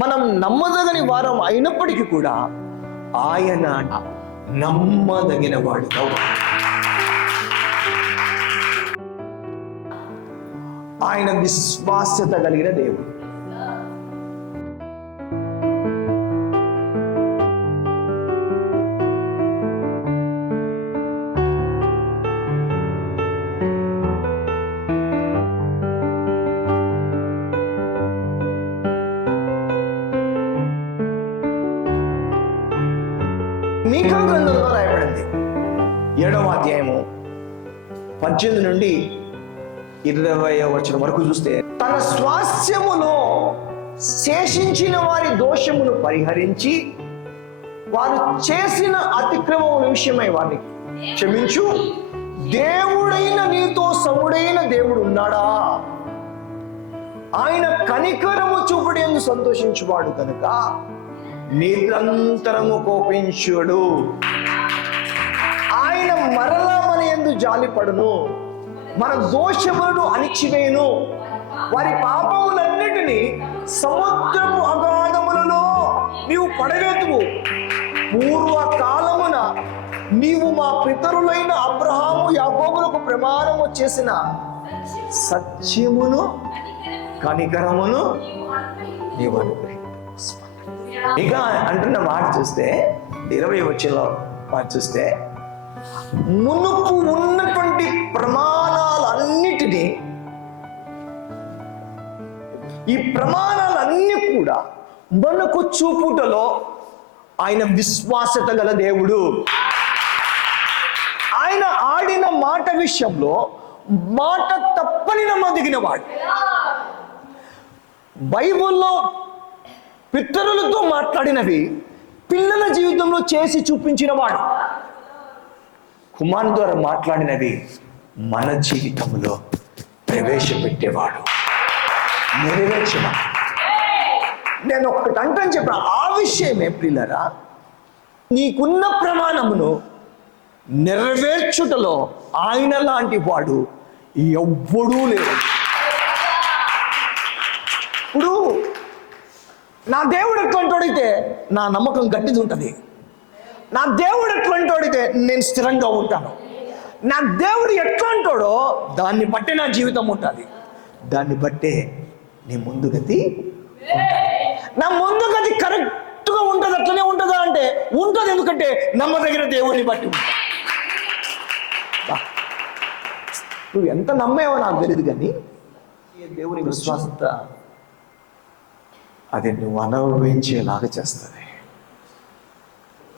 మనం నమ్మదగని వారం అయినప్పటికీ కూడా ఆయన నమ్మదగిన వాడుగా ఆయన విశ్వాస్యత కలిగిన దేవుడు. మీకా గ్రంథంలో రాయబడింది 7వ అధ్యాయము 18 నుండి 20వ వచనం వరకు చూస్తే, తన స్వాస్థ్యములో శేషించిన వారి దోషమును పరిహరించి వారు చేసిన అతిక్రమముల విషయమై వారిని క్షమించు దేవుడైన నీతో సముడైన దేవుడు ఉన్నాడా? ఆయన కనికరము చూపుడేందుకు సంతోషించువాడు కనుక నిరంతరము కోపించుడు. ఆయన మరలా మన యందు జాలిపడును, మన దోషములను అణిచివేయును. వారి పాపములన్నిటినీ సముద్రపు అగాధములలో నీవు పడవేతువు. పూర్వకాలమున నీవు మా పితరులైన అబ్రహాము యాకోబులకు ప్రమాణము చేసిన సత్యమును కనికరమును నీవు అనుగ్రహించు. ఇక అంటున్న మాట చూస్తే 20వ వచనంలో మాట చూస్తే, మునుపు ఉన్నటువంటి ప్రమాణాలన్నిటినీ, ఈ ప్రమాణాలన్నీ కూడా మనకు చూపుటలో ఆయన విశ్వాసత గల దేవుడు. ఆయన ఆడిన మాట విషయంలో మాట తప్పని నమ్మదగిన వాడు. బైబిల్లో పితరులతో మాట్లాడినవి పిల్లల జీవితంలో చేసి చూపించిన వాడు. కుమారుని ద్వారా మాట్లాడినవి మన జీవితంలో ప్రవేశపెట్టేవాడు, నెరవేర్చేవాడు. నేను ఒక్కటి అంటాను చెప్పిన ఆ విషయమే ప్రియులారా, నీకున్న ప్రమాణమును నెరవేర్చుటలో ఆయన లాంటి వాడు ఎవ్వడూ లేడు. ఇప్పుడు నా దేవుడు ఎట్లాంటోడైతే నా నమ్మకం గట్టిది ఉంటుంది. నా దేవుడు ఎట్లాంటోడైతే నేను స్థిరంగా ఉంటాను. నా దేవుడు ఎట్లాంటోడో దాన్ని బట్టే నా జీవితం ఉంటుంది. దాన్ని బట్టే నీ ముందుగతి ఉంటుంది. నా ముందుగతి కరెక్ట్గా ఉంటుంది. అట్లనే ఉంటుందా అంటే ఉంటుంది. ఎందుకంటే నమ్మదగిన దేవుడిని బట్టి ఉంటుంది. నువ్వు ఎంత నమ్మేవో నాకు తెలియదు, కానీ దేవుని విశ్వాసత అది నువ్వు అనుభవించేలాగా చేస్తుంది.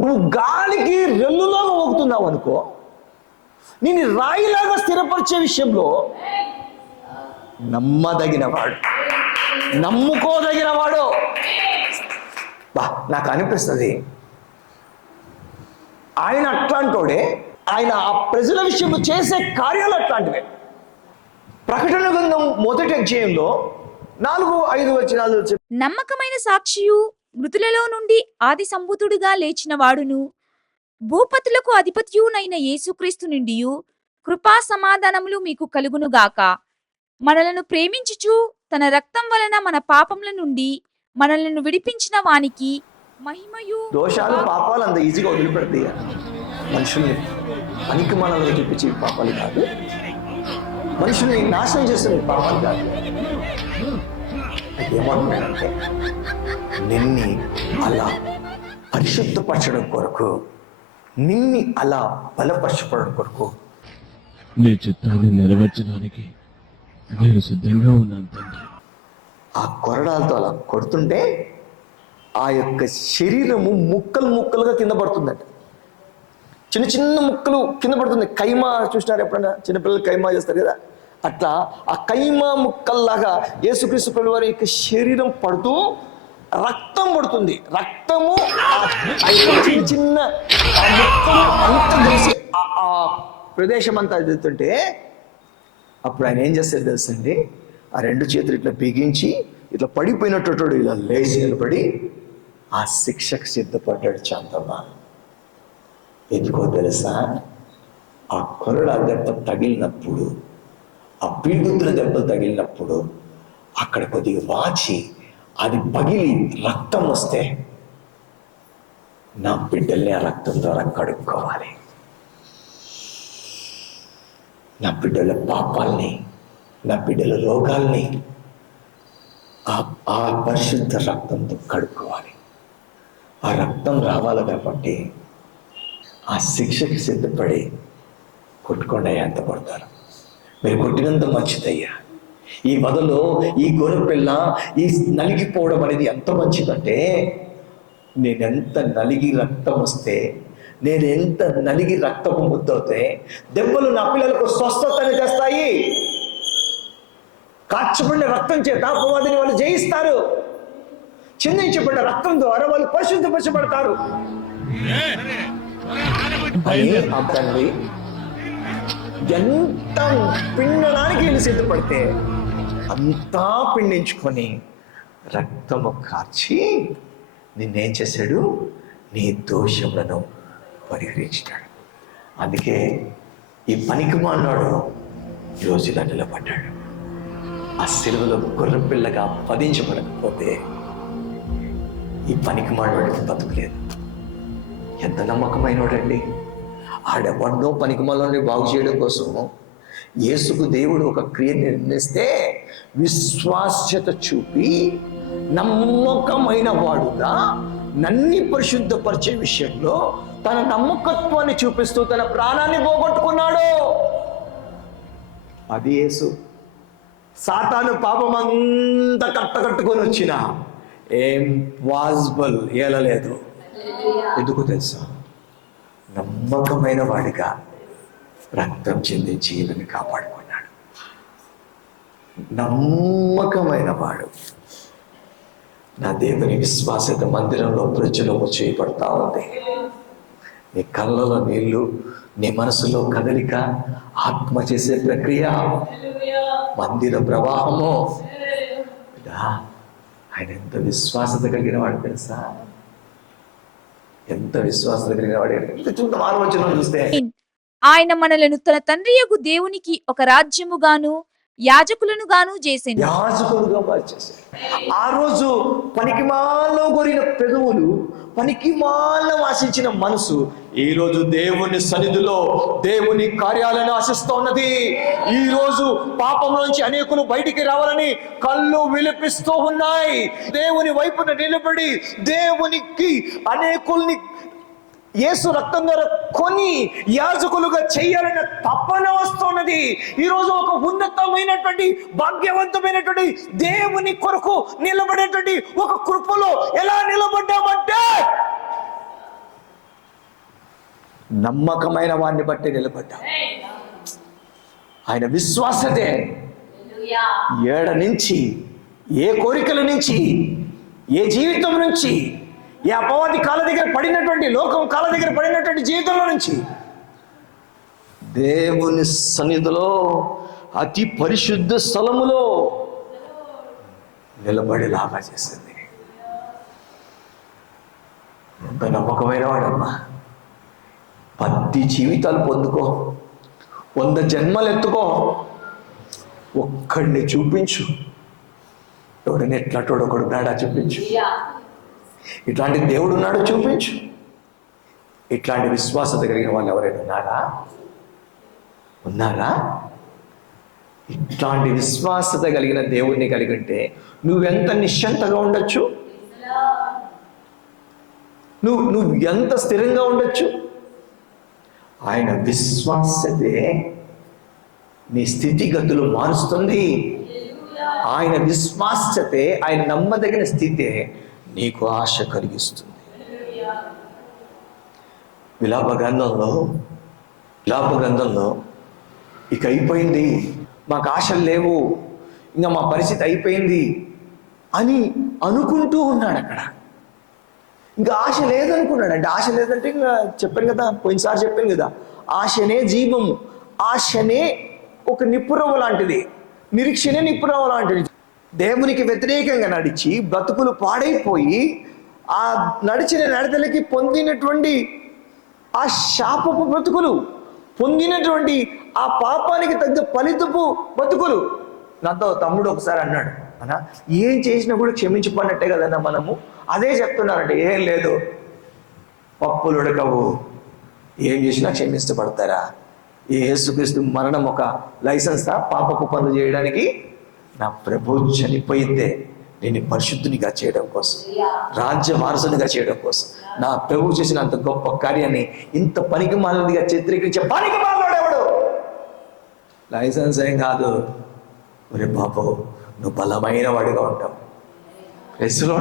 నువ్వు గాలికి రెల్లులాగా ఊగుతున్నావు అనుకో, నేను రాయిలాగా స్థిరపరిచే విషయంలో నమ్మదగినవాడు, నమ్ముకోదగినవాడు. నాకు అనిపిస్తుంది ఆయన అట్లాంటోడే. ఆయన ఆ ప్రజల విషయంలో చేసే కార్యాలు అట్లాంటివే. ప్రకటన గ్రంథం 1వ అధ్యాయంలో 4-5 వచనాలు, నమ్మకమైన సాక్షియు, మృతులలో నుండి ఆది సంభూతుడుగా లేచిన వాడును, భూపతులకు అధిపతియునైన యేసుక్రీస్తు నుండియు కృపా సమాధానములు మీకు కలుగునుగాక. మనలను ప్రేమించుచు తన రక్తం వలన మన పాపముల నుండి మనలను విడిపించిన వానికి మహిమయు. దోషాలు పాపాలు అంత ఈజీగా వదిలిపెడతాయి మనుషుల్ని. పనికి మనల్ని చూపించే పాపాలు కాదు, మనుషుల్ని నాశనం చేస్తున్న పాపాలు కాదు. ఏమంటున్నాడంటే నిన్ని అలా పరిశుద్ధపరచడం కొరకు, నిన్ని అలా బలపరచబడడం కొరకు నీ చిత్తాన్ని నెరవేర్చడానికి నేను సిద్ధంగా ఉన్నాను తండ్రి. ఆ కొరడాలతో అలా కొడుతుంటే ఆ యొక్క శరీరము ముక్కలు ముక్కలుగా కింద పడుతుందట. చిన్న చిన్న ముక్కలు కింద పడుతుంది. కైమా చూసినారు ఎప్పుడన్నా? చిన్నపిల్లలు కైమా చేస్తారు కదా, అట్లా ఆ కైమా ముక్కల్లాగా యేసుక్రీస్తు ప్రభువు వారి యొక్క శరీరం పడుతూ రక్తం పడుతుంది. రక్తము చిన్న చిన్న ముక్కలు అంతా కలిసి ఆ ప్రదేశం అంతా ఎదుగుతుంటే అప్పుడు ఆయన ఏం చేస్తారు తెలుసండి? ఆ 2 చేతులు ఇట్లా బిగించి ఇట్లా పడిపోయినట్టు ఇలా లేచి నిలబడి ఆ శిక్షకు సిద్ధపడ్డాడు చాంతమ్మ. ఎందుకో తెలుసా? ఆ కొరడ దెబ్బ తగిలినప్పుడు, ఆ పిడుగుతుల దెబ్బలు తగిలినప్పుడు అక్కడ కొద్దిగా వాచి అది పగిలి రక్తం వస్తే నా బిడ్డల్ని ఆ రక్తం ద్వారా కడుక్కోవాలి. నా బిడ్డల పాపాలని, నా బిడ్డల రోగాల్ని ఆ పరిశుద్ధ రక్తంతో కడుక్కోవాలి. ఆ రక్తం రావాలి కాబట్టి ఆ శిక్షకి సిద్ధపడి కొట్టుకుండా ఎంత పడతారు. మీరు కొట్టినంత మంచిదయ్యా. ఈ వదలో ఈ గొర్రెపిల్ల ఈ నలిగిపోవడం అనేది ఎంత మంచిదంటే, నేనెంత నలిగి రక్తం వస్తే, నేనెంత నలిగి రక్తము ముద్దవుతే దెబ్బలు నా పిల్లలకు స్వస్థతని తెస్తాయి. కార్చబడిన రక్తం చేత అపవాదిని వాళ్ళు జయిస్తారు. చిందించబడిన రక్తం ద్వారా వాళ్ళు పరిశుద్ధపరచబడతారు. ఆ తండ్రి ఎంత పిండడానికి వీళ్ళు సిద్ధపడితే అంతా పిండించుకొని రక్తము కార్చి నిన్నేం చేశాడు? నీ దోషములను పరిహరించాడు. అందుకే ఈ పనికిమాలినోడు ఈరోజు ఇలా నిలబడ్డాడు. ఆ సిలువలో గొర్రెపిల్లగా వధించబడకపోతే ఈ పనికిమాలినోడికి బతుకులేదు. ఎంత నమ్మకమైనోడండి! ఆడెవడో పనికిమాలినోడిని బాగు చేయడం కోసం యేసుకు దేవుడు ఒక క్రియను నిర్ణయిస్తే విశ్వాస్యత చూపి నమ్మకమైన వాడుగా నన్ని పరిశుద్ధపరిచే విషయంలో తన నమ్మకత్వాన్ని చూపిస్తూ తన ప్రాణాన్ని పోగొట్టుకున్నాడు. అది యేసు. సాతాను పాపం అంతా కట్టకట్టుకొని వచ్చిన ఏం పాసిబుల్ ఏలలేదు. ఎందుకు తెలుసా? నమ్మకమైన వాడిగా రక్తం చెందించి ఈయనని కాపాడుకున్నాడు. నమ్మకమైన వాడు. నా దేవుని విశ్వాసత మందిరంలో ప్రజలు చేయబడతా ఉంది. నీ కళ్ళలో నీళ్లు, నీ మనసులో కదలిక, ఆత్మ చేసే ప్రక్రియ, మందిర ప్రవాహము. ఆయన ఎంత విశ్వాసత కలిగిన వాడు తెలుసా? ఎంత విశ్వాసత కలిగిన వాడు. చూద్దాం ఆలోచన చూస్తే, ఆయన మనలను తన తండ్రియగు దేవునికి ఒక రాజ్యముగాను యాజకులను గాను చేసెను. యాజకులుగా మార్చేశారు. ఆ రోజు పనికిమాల్లో కోరిన పెదవులు, పనికిమాల ఆశించిన మనసు ఈ రోజు దేవుని సన్నిధిలో దేవుని కార్యాలను ఆశిస్తోన్నది. ఈ రోజు పాపం నుంచి అనేకులు బయటికి రావాలని కళ్ళు విలిపిస్తూ ఉన్నాయి. దేవుని వైపున నిలబడి దేవునికి అనేకుల్ని యేసు రక్తం ద్వారా కొని యాజకులుగా చెయ్యాలన్న తపన వస్తున్నది. ఈరోజు ఒక ఉన్నతమైనటువంటి భాగ్యవంతమైనటువంటి దేవుని కొరకు నిలబడేటువంటి ఒక కృపలో ఎలా నిలబడ్డామంటే నమ్మకమైన వాడిని బట్టి నిలబడ్డా. ఆయన విశ్వాసతే ఏడ నుంచి, ఏ కోరికల నుంచి, ఏ జీవితం నుంచి, ఈ అపవాది కాళ్ళ దగ్గర పడినటువంటి, లోకం కాళ్ళ దగ్గర పడినటువంటి జీవితంలో నుంచి దేవుని సన్నిధిలో అతి పరిశుద్ధ స్థలములో నిలబడేలాగా చేసింది. ఎంత నమ్మకమైన వాడమ్మా. 10 జీవితాలు పొందుకో, 100 జన్మలు ఎత్తుకో, ఒక్కడిని చూపించు. ఎవడని ఎట్లాంటి ఒకడు నాడా చూపించు. ఇట్లాంటి దేవుడు ఉన్నాడు చూపించు. ఇట్లాంటి విశ్వాసత కలిగిన వాళ్ళు ఎవరైనా ఉన్నారా? ఇట్లాంటి విశ్వాసత కలిగిన దేవుడిని కలిగి ఉంటే నువ్వెంత నిశ్చంతగా ఉండొచ్చు, నువ్వు ఎంత స్థిరంగా ఉండొచ్చు. ఆయన విశ్వాసతే నీ స్థితిగతులు మారుస్తుంది. ఆయన విశ్వాసతే, ఆయన నమ్మదగిన స్థితే నీకు ఆశ కలిగిస్తుంది. విలాప గ్రంథంలో ఇక అయిపోయింది, మాకు ఆశలు లేవు, ఇంకా మా పరిస్థితి అయిపోయింది అని అనుకుంటూ ఉన్నాడు. అక్కడ ఇంకా ఆశ లేదనుకున్నాడు. అంటే ఆశ లేదంటే ఇంకా చెప్పాను కదా, పోయినసారి చెప్పాను కదా, ఆశనే జీవము, ఆశనే ఒక నిప్పురవ్వ లాంటిది, నిరీక్షనే నిప్పురవ్వ లాంటిది. దేవునికి వ్యతిరేకంగా నడిచి బ్రతుకులు పాడైపోయి ఆ నడిచిన నడతలకి పొందినటువంటి ఆ శాపపు బ్రతుకులు, పొందినటువంటి ఆ పాపానికి తగ్గ ఫలితపు బతుకులు. నాతో తమ్ముడు ఒకసారి అన్నాడు, అన్నా ఏం చేసినా కూడా క్షమించబడినట్టే కదన్నా మనము. అదే చెప్తున్నారంటే ఏం లేదు, పప్పులు ఉడకవు, ఏం చేసినా క్షమించబడతారా? యేసుక్రీస్తు మరణం ఒక లైసెన్సా పాపపు పనులు చేయడానికి? నా ప్రభు చనిపోయిందే నేను పరిశుద్ధునిగా చేయడం కోసం, రాజ్య వారసునిగా చేయడం కోసం. నా ప్రభు చేసిన అంత గొప్ప కార్యాన్ని ఇంత పనికి మాలినదిగా చిత్రీకరించే పనికి మాలినోడెవడు? లైసెన్స్ ఏం కాదు. ఒరే బాబు, నువ్వు బలమైన వాడిగా ఉంటావు. ప్రెస్లో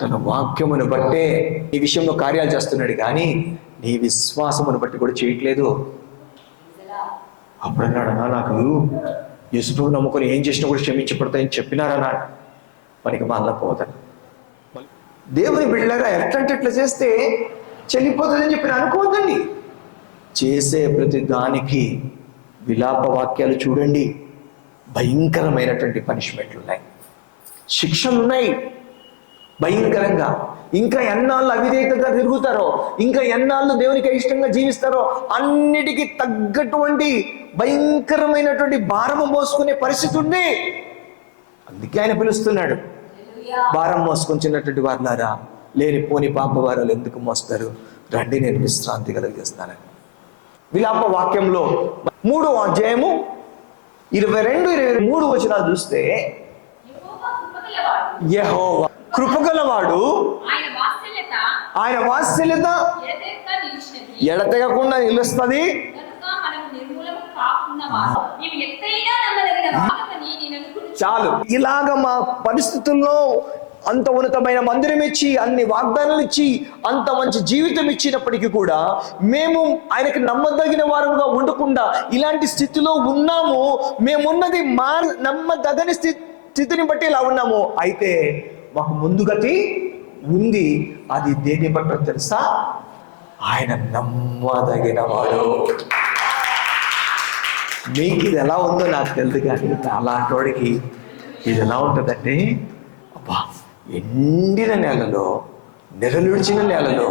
తన వాక్యమును బట్టే ఈ విషయంలో కార్యాలు చేస్తున్నాడు, కానీ నీ విశ్వాసమును బట్టి కూడా చేయట్లేదు. అప్పుడు అన్నాడన్నా, నాకు యేసుప్రభు నమ్ముకొని ఏం చేసినా కూడా క్షమించబడతాయని చెప్పినారన్నాడు. మనకి మళ్ళా పోతాడు. దేవుని బిడ్డలాగా ఎట్లంటే ఎట్లా చేస్తే చెల్లిపోతుందని చెప్పి అనుకోవద్దండి. చేసే ప్రతి దానికి విలాప వాక్యాలు చూడండి. భయంకరమైనటువంటి పనిష్మెంట్లు ఉన్నాయి, శిక్షలు ఉన్నాయి భయంకరంగా. ఇంకా ఎన్నాళ్ళు అవిధేయతగా తిరుగుతారో, ఇంకా ఎన్నాళ్ళు దేవునికి ఇష్టంగా జీవిస్తారో అన్నిటికీ తగ్గటువంటి భయంకరమైనటువంటి భారము మోసుకునే పరిస్థితి ఉంది. అందుకే ఆయన పిలుస్తున్నాడు, భారం మోసుకొచ్చినటువంటి వారులారా, లేనిపోని పాప వారాలు ఎందుకు మోస్తారు, రండి నేను విశ్రాంతి కలిగిస్తానని. విలాప వాక్యంలో 3వ అధ్యాయము 22-23 వచనాలు చూస్తే, యెహోవా కృపగలవాడు, ఆయన వాత్సల్యత ఎడతెగకుండా నిలుస్తుంది. చాలు, ఇలాగ మా పరిస్థితుల్లో అంత ఉన్నతమైన మందిరం ఇచ్చి, అన్ని వాగ్దానాలు ఇచ్చి, అంత మంచి జీవితం ఇచ్చినప్పటికీ కూడా మేము ఆయనకి నమ్మదగిన వారుగా ఉండకుండా ఇలాంటి స్థితిలో ఉన్నాము. మేమున్నది మా నమ్మదగని స్థితిని బట్టి ఇలా ఉన్నాము. అయితే మాకు ముందు గతి ఉంది. అది దేని బట్టో తెలుసా? ఆయన నమ్మదగిన వాడు. మీకు ఇది ఎలా ఉందో నాకు తెలియదు, కానీ అలాంటి వాడికి ఇది ఎలా ఉంటుందంటే, అబ్బా, ఎండిన నేలలో, నెరలుడిచిన నేలలో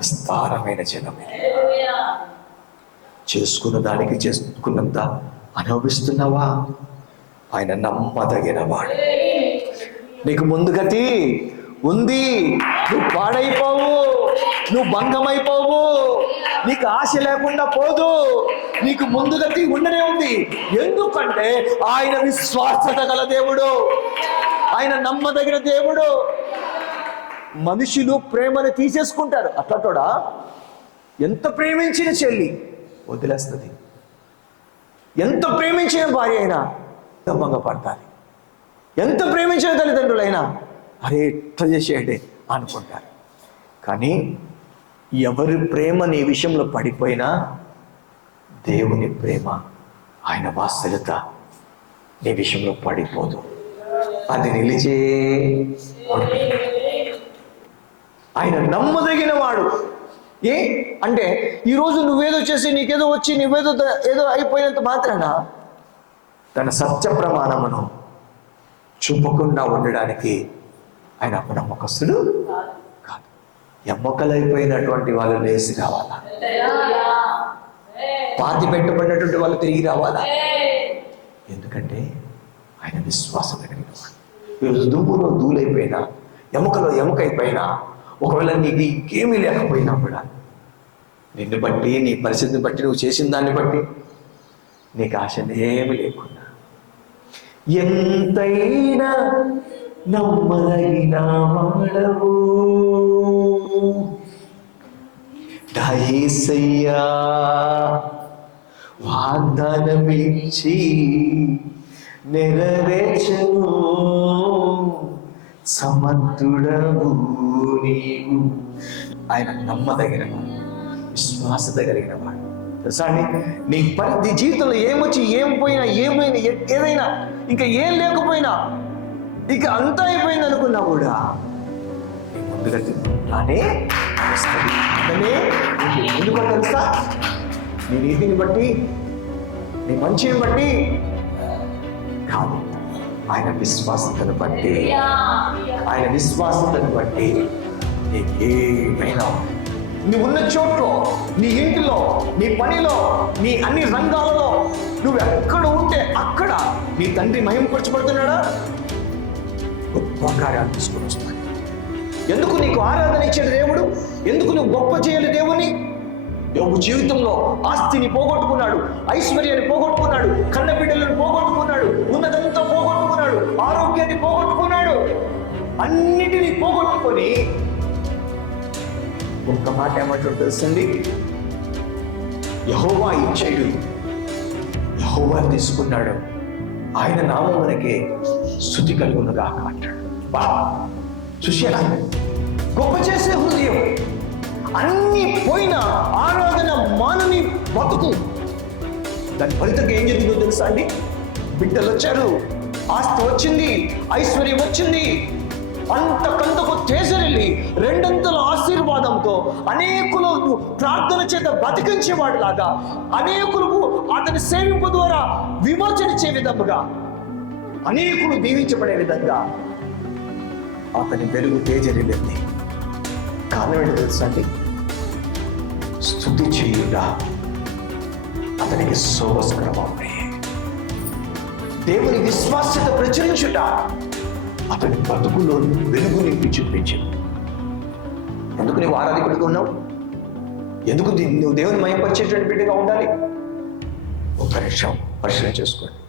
విస్తారమైన జనం, చేసుకున్న దానికి చేసుకున్నంత అనుభవిస్తున్నావా? ఆయన నమ్మదగిన వాడు. నీకు ముందు గతి ఉంది. నువ్వు పాడైపోవు, నువ్వు భంగమైపోవు, నీకు ఆశ లేకుండా పోదు. నీకు ముందు గతి ఉండనే ఉంది. ఎందుకంటే ఆయన విశ్వాసత గల దేవుడు, ఆయన నమ్మదగిన దేవుడు. మనుషులు ప్రేమను తీసేసుకుంటారు. అట్లటోడా ఎంత ప్రేమించిన చెల్లి వదిలేస్తుంది, ఎంత ప్రేమించిన భార్య అయినా భంగపడతారు, ఎంత ప్రేమించిన తల్లిదండ్రులైనా అరే ఎట్లా చేసేయండి అనుకుంటారు. కానీ ఎవరి ప్రేమ నీ విషయంలో పడిపోయినా దేవుని ప్రేమ, ఆయన వాత్సల్యత నీ విషయంలో పడిపోదు. అది నిలిచే ఆయన నమ్మదగిన వాడు. ఏ అంటే ఈరోజు నువ్వేదో చేసి నీకేదో వచ్చి ఏదో అయిపోయినంత మాత్రాన తన సత్య ప్రమాణమును చూపకుండా ఉండడానికి ఆయన అపనమ్మకస్తుడు కాదు. ఎమ్మకలైపోయినటువంటి వాళ్ళు లేచి రావాలా? పాతి పెట్టబడినటువంటి వాళ్ళు తిరిగి రావాలా? ఎందుకంటే ఆయన విశ్వాసం కలిగిన వాడు. ఈరోజు దుమ్ములో ధూళైపోయినా, ఎముకలో ఎముకైపోయినా, ఒకవేళ నీకు ఇంకేమీ లేకపోయినా కూడా నిన్ను బట్టి, నీ పరిస్థితిని బట్టి, నువ్వు చేసిన దాన్ని బట్టి నీకు ఆశనేమి లేకుండా ఎంతైనా నమ్మదగిన వాడవు యేసయ్యా, వాగ్దానమిచ్చి నెరవేర్చను సమర్థుడవు నీవు. ఆయన నమ్మదగిన వాడు, విశ్వాసత కలిగిన వాడు. తెలుసా అండి, నీ జీవితంలో ఏమొచ్చి ఏం పోయినా, ఏదైనా ఇంకా ఏం లేకపోయినా, ఇక అంతా అయిపోయింది అనుకున్నా కూడా నీ ముందుగా రానే వస్తుంది. ఎందుకో తెలుసా? నీ నీతిని బట్టి, నీ మంచిని బట్టి కాదు, ఆయన విశ్వాసతను బట్టి. ఆయన విశ్వాసతను బట్టి నీకేమైనా నువ్వు ఉన్న చోట్లో, నీ ఇంటిలో, నీ పనిలో, నీ అన్ని రంగాలలో నువ్వు ఎక్కడ ఉంటే అక్కడ నీ తండ్రి మహిమపరచబడుతున్నాడా? గొప్ప కార్యాలు తీసుకొని వస్తాడు. ఎందుకు నీకు ఆరాధన ఇచ్చే దేవుడు? ఎందుకు నువ్వు గొప్ప చేయాలి దేవుని? యోబు జీవితంలో ఆస్తిని పోగొట్టుకున్నాడు, ఐశ్వర్యాన్ని పోగొట్టుకున్నాడు, కన్నబిడ్డలను పోగొట్టుకున్నాడు, ఉన్నదంతా పోగొట్టుకున్నాడు, ఆరోగ్యాన్ని పోగొట్టుకున్నాడు. అన్నిటినీ పోగొట్టుకొని ఒక్క మాట ఏమంటాడు తెలుసండి? యెహోవా ఇచ్చేడు, యెహోవా తీసుకున్నాడు, ఆయన నామమునకే స్తుతి కలుగునుగా అంటాడు. బా చూశారా? గొప్ప చేసే హృదయం. అన్ని పోయిన ఆరాధన మానని బతుకు. దాని ఫలితంగా ఏం జరుగుతుందో తెలుసా అండి? బిడ్డలు వచ్చారు, ఆస్తి వచ్చింది, ఐశ్వర్యం వచ్చింది, అంతకంతకు తేజరెళ్ళి రెండంతల ఆశీర్వాదంతో అనేకులు ప్రార్థన చేత బతికించేవాడిలాగా, అనేకులకు అతని సేవింపు ద్వారా విమోచనిచ్చే విధముగా, అనేకులు దీవించబడే విధంగా అతని వెలుగు తేజరిల్లింది. కారణం ఏంటో తెలుసా అండి? స్తుతి చేయుట అతనికి శోభస్కరమవుతాయి. దేవుని విశ్వాస్యత ప్రచురించుట అతని బతుకులో వెలుగు నింపి చూపించింది. ఎందుకు నువ్వు ఆరాధకుడిగా ఉన్నావు? ఎందుకు నువ్వు దేవుని మయంపరిచేటువంటి బిడ్డగా ఉండాలి? ఒక్క నిమిషం పరిశీలన చేసుకోండి.